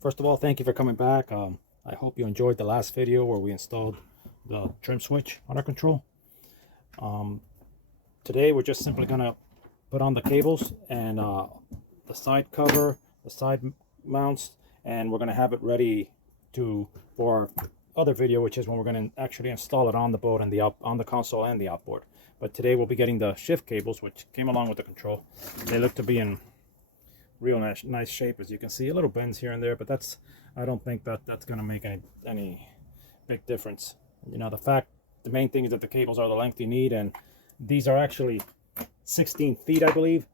First of all, thank you for coming back. I hope you enjoyed the last video where we installed the trim switch on our control. Today we're just simply going to put on the cables and the side cover, the side mounts, and we're going to have it ready for our other video, which is when we're going to actually install it on the boat and on the console and the outboard. But today we'll be getting the shift cables, which came along with the control. They look to be in real nice shape, as you can see. A little bends here and there, but I don't think that's going to make any big difference. You know, the main thing is that the cables are the length you need, and these are actually 16 feet, I believe,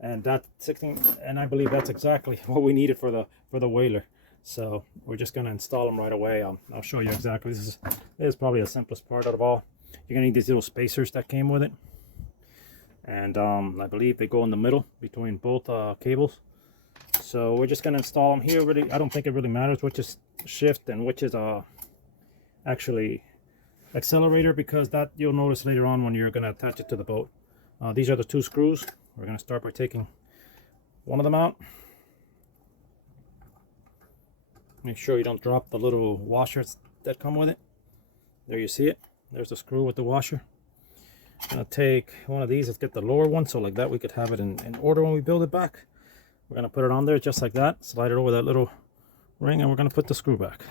and I believe that's exactly what we needed for the whaler. So we're just going to install them right away. I'll show you exactly. This is probably the simplest part of all. You're going to need these little spacers that came with it, and I believe they go in the middle between both cables. So we're just going to install them here. Really, I don't think it really matters which is shift and which is actually accelerator, because that you'll notice later on when you're going to attach it to the boat. These are the two screws. We're going to start by taking one of them out. Make sure you don't drop the little washers that come with it. There, you see it. There's the screw with the washer. I'm going to take one of these. Let's get the lower one, so like that we could have it in order when we build it back. We're going to put it on there just like that. Slide it over that little ring, and we're going to put the screw back.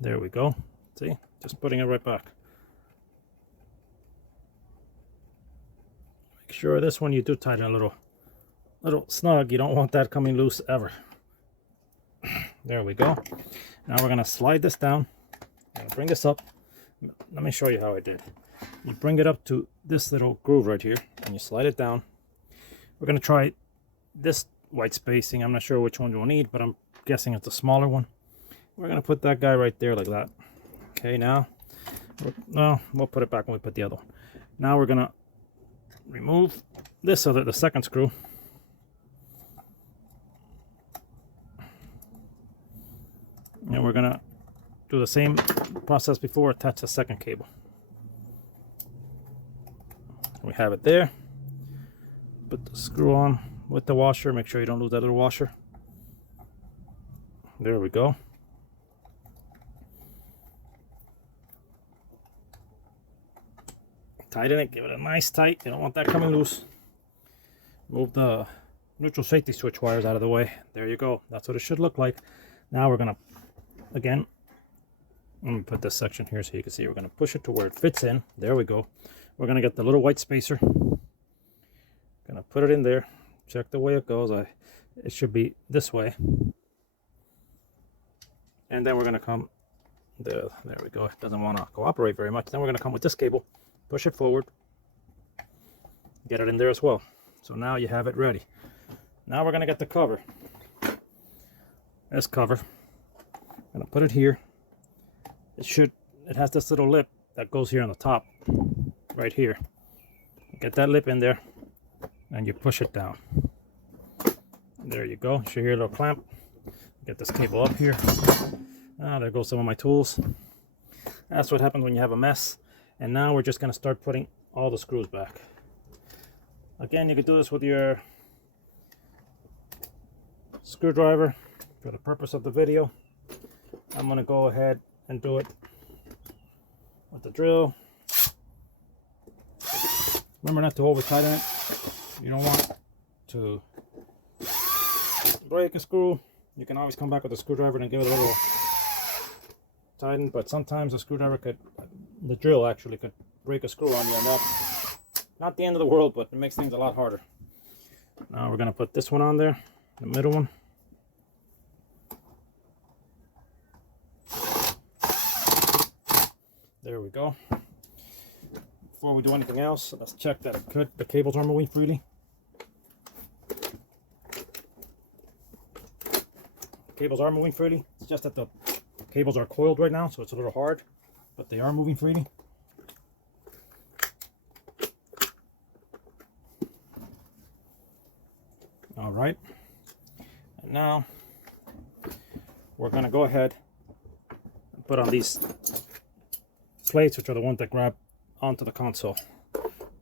There we go. See? Just putting it right back. Make sure this one you do tighten a little snug. You don't want that coming loose ever. There we go. Now we're going to slide this down. I'm going to bring this up. Let me show you how I did. You bring it up to this little groove right here, and you slide it down. We're going to try this white spacing. I'm not sure which one we'll need, but I'm guessing it's a smaller one. We're going to put that guy right there like that. Okay, now, no, we'll put it back when we put the other one. Now we're going to remove this the second screw. And we're going to do the same process before, attach the second cable. We have it there. Put the screw on with the washer. Make sure you don't lose that little washer. There we go. Tighten it, give it a nice tight. You don't want that coming loose. Move the neutral safety switch wires out of the way. There you go. That's what it should look like. Now we're gonna, again, let me put this section here so you can see. We're gonna push it to where it fits in. There we go. We're gonna get the little white spacer. Gonna put it in there. Check the way it goes. It should be this way. And then we're gonna come there we go. It doesn't want to cooperate very much. Then we're gonna come with this cable, push it forward, get it in there as well. So now you have it ready. Now we're gonna get the cover. This cover, I'm gonna put it here. It has this little lip that goes here on the top, right here. Get that lip in there, and you push it down. There you go. You should hear a little clamp. Get this cable up here. There goes some of my tools. That's what happens when you have a mess. And now we're just going to start putting all the screws back. Again, you could do this with your screwdriver for the purpose of the video. I'm going to go ahead and do it with the drill. Remember not to over tighten it. You don't want to break a screw. You can always come back with a screwdriver and give it a little tighten, but sometimes the drill actually could break a screw on you, and that's not the end of the world, but it makes things a lot harder. Now we're going to put this one on there, the middle one. There we go. Before we do anything else, let's check that the cables are moving freely. Cables are moving freely. It's just that the cables are coiled right now, so it's a little hard, but they are moving freely. All right, and now we're going to go ahead and put on these plates, which are the ones that grab onto the console.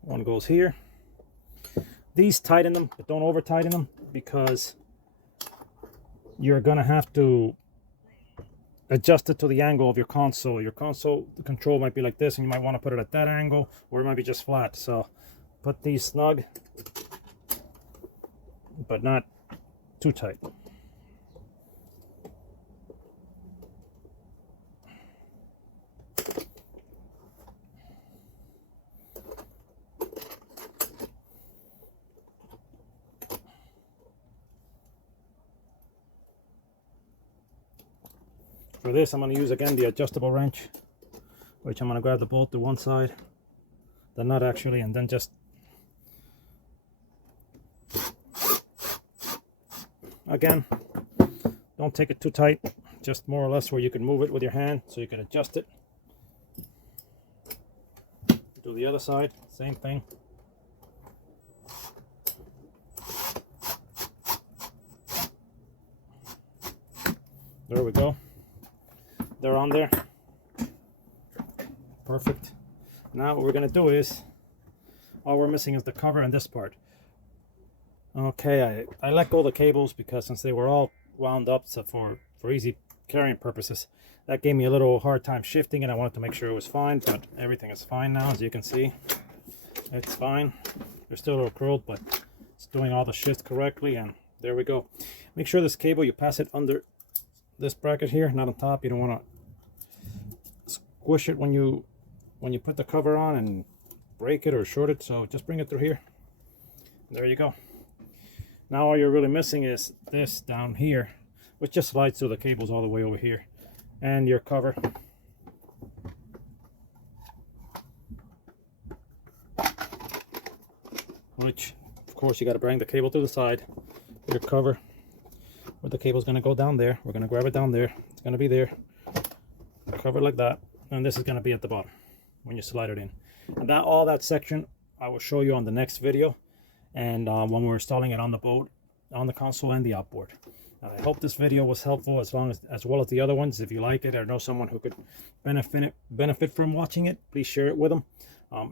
One goes here. These tighten them, but don't over tighten them, because you're gonna have to adjust it to the angle of your console. Your console control might be like this, and you might want to put it at that angle, or it might be just flat. So put these snug, but not too tight. For this, I'm going to use again the adjustable wrench, which I'm going to grab the bolt to one side, the nut actually, and then just again, don't take it too tight, just more or less where you can move it with your hand so you can adjust it. Do the other side, same thing. There we go. They're on there. Perfect. Now what we're going to do is, all we're missing is the cover and this part. Okay, I let go of the cables because since they were all wound up, so for easy carrying purposes, that gave me a little hard time shifting, and I wanted to make sure it was fine, but everything is fine now. As you can see, it's fine. They're still a little curled, but it's doing all the shifts correctly, and there we go. Make sure this cable, you pass it under this bracket here, not on top. You don't want to squish it when you put the cover on and break it or short it, so just bring it through here. There you go. Now all you're really missing is this down here, which just slides through the cables all the way over here, and your cover. Which, of course, you got to bring the cable to the side. Your cover, where the cable's going to go down there. We're going to grab it down there. It's going to be there. Cover like that, and this is going to be at the bottom when you slide it in. And that all that section I will show you on the next video, and when we're installing it on the boat, on the console and the outboard. And I hope this video was helpful, as well as the other ones. If you like it or know someone who could benefit from watching it, please share it with them.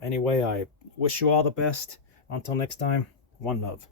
Anyway, I wish you all the best. Until next time, one love.